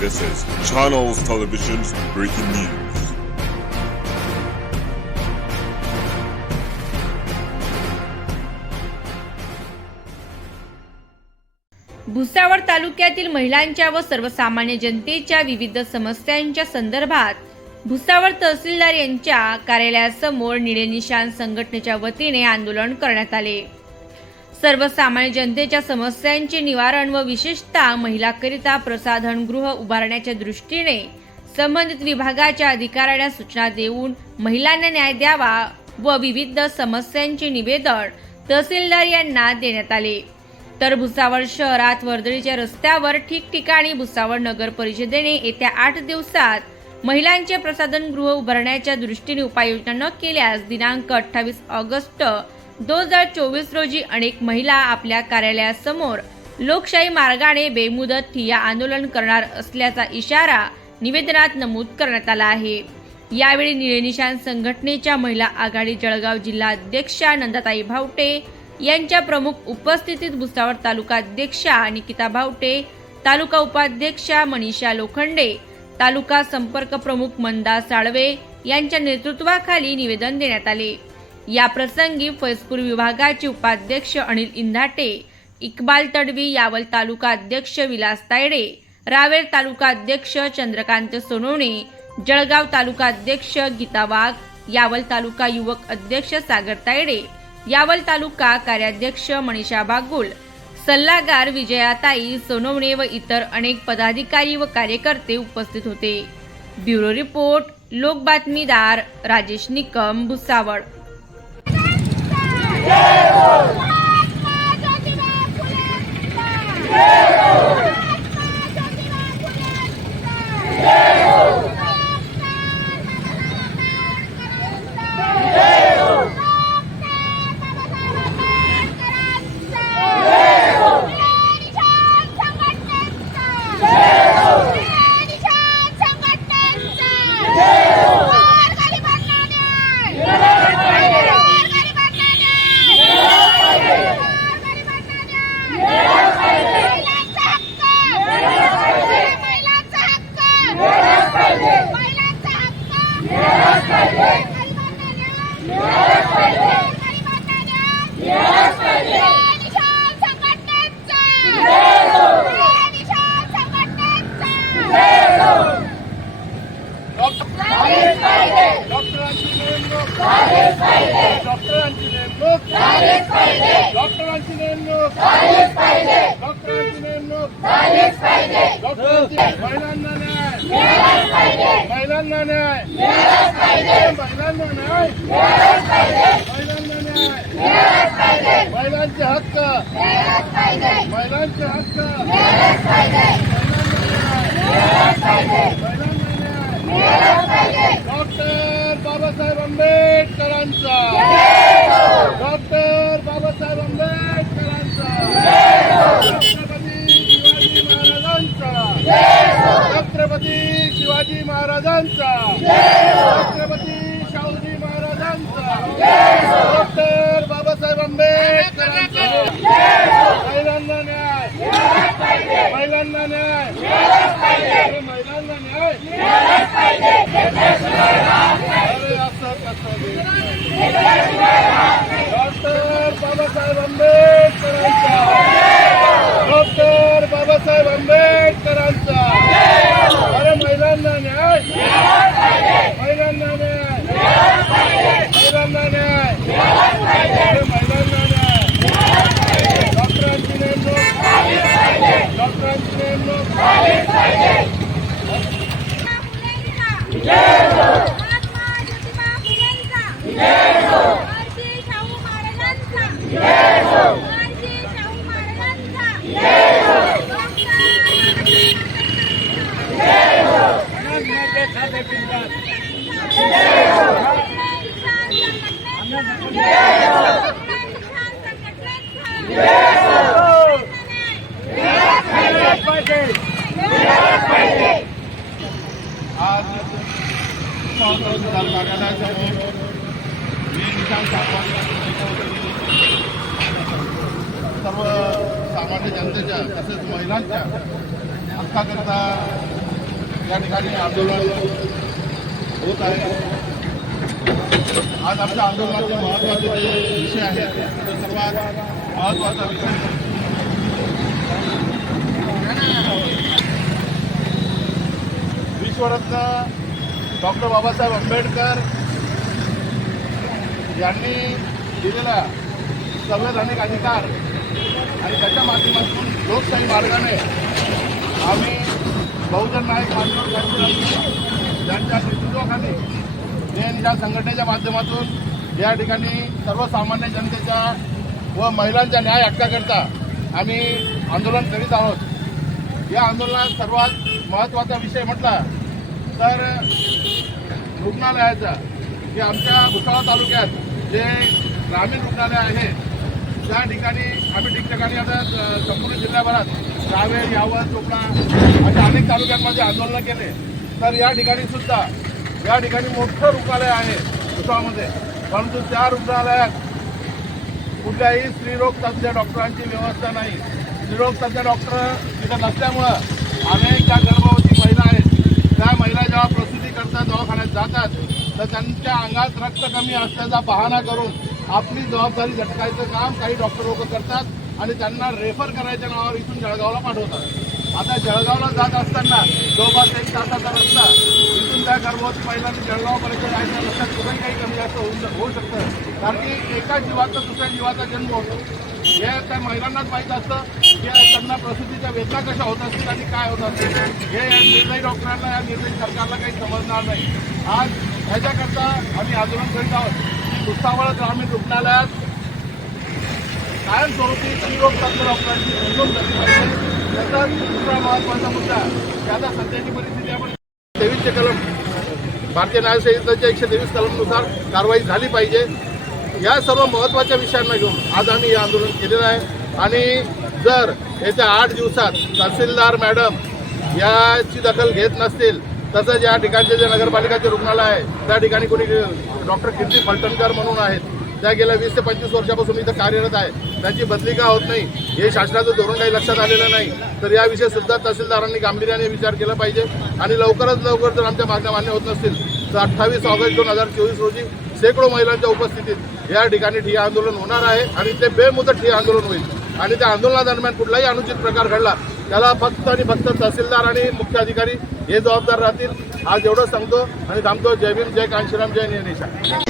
This is Channels Television's breaking news. Bhusawal तालुक्यातील महिलांच्या व सर्वसामान्य जनतेच्या विविध समस्यांच्या संदर्भात भुसावळ तहसीलदार यांच्या कार्यालयासमोर निळे निशाण संघटनेच्या वतीने आंदोलन करण्यात आले सर्वसामान्य जनतेच्या समस्यांचे निवारण व विशेषतः महिलाकरिता प्रसाधनगृह उभारण्याच्या दृष्टीने संबंधित विभागाच्या अधिकाऱ्यांना सूचना देऊन महिलांना न्याय द्यावा व विविध समस्यांचे निवेदन तहसीलदार यांना देण्यात आले. तर भुसावळ शहरात वर्दळीच्या रस्त्यावर ठिकठिकाणी भुसावळ नगर परिषदेने येत्या आठ दिवसात महिलांचे प्रसाधनगृह उभारण्याच्या दृष्टीने उपाययोजना न केल्यास दिनांक अठ्ठावीस ऑगस्ट दोन हजार चोवीस रोजी अनेक महिला आपल्या कार्यालयासमोर लोकशाही मार्गाने बेमुदत ठिया आंदोलन करणार असल्याचा इशारा निवेदनात नमूद करण्यात आला आहे. यावेळी निळेनिशान संघटनेच्या महिला आघाडी जळगाव जिल्हा अध्यक्षा नंदाताई भावटे यांच्या प्रमुख उपस्थितीत भुसावळ तालुका अध्यक्षा निकिता भावटे तालुका उपाध्यक्षा मनीषा लोखंडे तालुका संपर्क प्रमुख मंदा साळवे यांच्या नेतृत्वाखाली निवेदन देण्यात आले. या प्रसंगी फैजपूर विभागाचे उपाध्यक्ष अनिल इंधाटे इक्बाल तडवी यावल तालुका अध्यक्ष विलास तायडे रावेर तालुका अध्यक्ष चंद्रकांत सोनवणे जळगाव तालुका अध्यक्ष गीता वाघ यावल तालुका युवक अध्यक्ष सागर तायडे यावल तालुका कार्याध्यक्ष मनीषा बागुल सल्लागार विजयाताई सोनवणे व इतर अनेक पदाधिकारी व कार्यकर्ते उपस्थित होते. ब्युरो रिपोर्ट लोक बातमीदार राजेश निकम भुसावळ. डॉक्टरांची डॉक्टरांची नेमणूक. डॉक्टरांची नेमणूक. डॉक्टरांची महिलांना न्याय. महिलांना न्याय. महिलांना न्याय. महिलांना न्याय. महिलांचे हक्क. महिलांचे हक्क. महिलांना न्याय डॉक्टर बाबासाहेब आंबेडकरांचा डॉक्टर बाबासाहेब आंबेडकरांचा छत्रपती शिवाजी महाराजांचा. छत्रपती शाहूजी महाराजांचा. डॉक्टर बाबासाहेब आंबेडकरांचा. महिलांना न्याय. महिलांना न्याय. महिलांना न्याय. अरे असं कसं डॉक्टर बाबासाहेब आंबेडकरांचा. डॉक्टर बाबासाहेब आंबेडकरांचा अरे महिलांना न्याय महिलांना न्याय महिलांना न्याय अरे महिलांना न्याय डॉक्टरांची नेमणूक डॉक्टरांची नेमणूक स्वातंत्र्य सर्व सामान्य जनतेच्या तसेच महिलांच्या हक्काकरता या ठिकाणी आंदोलन होत आहे आज आमच्या आंदोलनाचे महत्त्वाचे जे विषय आहेत तो सर्वात महत्त्वाचा विषय विश्वरत्न डॉक्टर बाबासाहेब आंबेडकर यांनी दिलेला संवैधानिक अधिकार आणि त्याच्या माध्यमातून लोकशाही मार्गाने आम्ही बहुजन नायक मानव यांच्या नेतृत्वाखाली जैन या संघटनेच्या माध्यमातून या ठिकाणी सर्वसामान्य जनतेच्या व महिलांच्या न्याय हक्काकरता आम्ही आंदोलन करीत आहोत. या आंदोलनात सर्वात महत्त्वाचा विषय म्हटला तर रुग्णालयाचा जे आमच्या भुसावळ तालुक्यात जे ग्रामीण रुग्णालय आहे त्या ठिकाणी आम्ही ठिकठिकाणी आता संपूर्ण जिल्ह्याभरात रावे यावत चोपडा अशा अनेक तालुक्यांमध्ये आंदोलनं केले. तर या ठिकाणी सुद्धा या ठिकाणी मोठं रुग्णालय आहे भुसावळमध्ये. परंतु त्या रुग्णालयात कुठल्याही स्त्रीरोग तज्ज्ञ डॉक्टरांची व्यवस्था नाही. स्त्रीरोग तज्ज्ञ डॉक्टर तिथं नसल्यामुळं अनेक त्या गर्भवती महिला आहेत त्या महिला जेव्हा प्रसूती करतात दवाखान्यात जातात तर त्यांच्या अंगात रक्त कमी असल्याचा बहाणा करून आपली जबाबदारी झटकायचं काम काही डॉक्टर लोक करतात आणि त्यांना रेफर करायच्या नावावर इथून जळगावला पाठवतात. आता जळगावला जात असताना जवळपास एक तासाचा रस्ता. इथून त्या गर्भवती महिलांनी जळगावपर्यंत जायच्या रस्त्यात कुठेही काही कमी जास्त होऊ होऊ शकतं. कारण की एका जीवाचा दुसऱ्या जीवाचा जन्म होतो. हे त्या महिलांनाच माहीत असतं. की त्यांना प्रसूतीच्या वेदना कशा होत असतील आणि काय होत असतील हे या निर्णय डॉक्टरांना या निर्णय सरकारला काही समजणार नाही. आज ह्याच्याकरता आम्ही आंदोलन करीत आहोत. भुसावळ ग्रामीण रुग्णालयात कायमस्वरूपी स्त्रीरोग तज्ज्ञ डॉक्टरांची नेमणूक झाली पाहिजे तसंच दुसरा महत्त्वाचा मुद्दा की आता सध्याची परिस्थिती आपण तेवीसचे कलम भारतीय न्याय एकशे तेवीस कलमनुसार कारवाई झाली पाहिजे. या सर्व महत्त्वाच्या विषयांना घेऊन आज आम्ही हे आंदोलन केलेलं आहे. आणि जर येत्या आठ दिवसात तहसीलदार मॅडम याची दखल घेत नसतील तसंच या ठिकाणचे जे नगरपालिकाचे रुग्णालय आहे त्या ठिकाणी कोणी डॉक्टर कीर्ती फलटणकर म्हणून आहेत त्या गेल्या वीस ते पंचवीस वर्षापासून इथं कार्यरत आहे. त्यांची बदली का होत नाही. हे शासनाचं धोरण काही लक्षात आलेलं नाही. तर याविषयी सुद्धा तहसीलदारांनी गांभीर्याने विचार केला पाहिजे आणि लवकरात लवकर जर आमच्या मागण्या मान्य होत नसतील तर अठ्ठावीस ऑगस्ट दोन हजार चोवीस रोजी शेकडो महिलांच्या उपस्थितीत या ठिकाणी ठिय्या आंदोलन होणार आहे आणि ते बेमुदत ठिय्या आंदोलन होईल. आणि त्या आंदोलनादरम्यान कुठलाही अनुचित प्रकार घडला त्याला फक्त आणि फक्त तहसीलदार आणि मुख्य अधिकारी हे जबाबदार राहतील. आज एवढं सांगतो आणि थांबतो. जय भीम जय कांशीराम जय निशा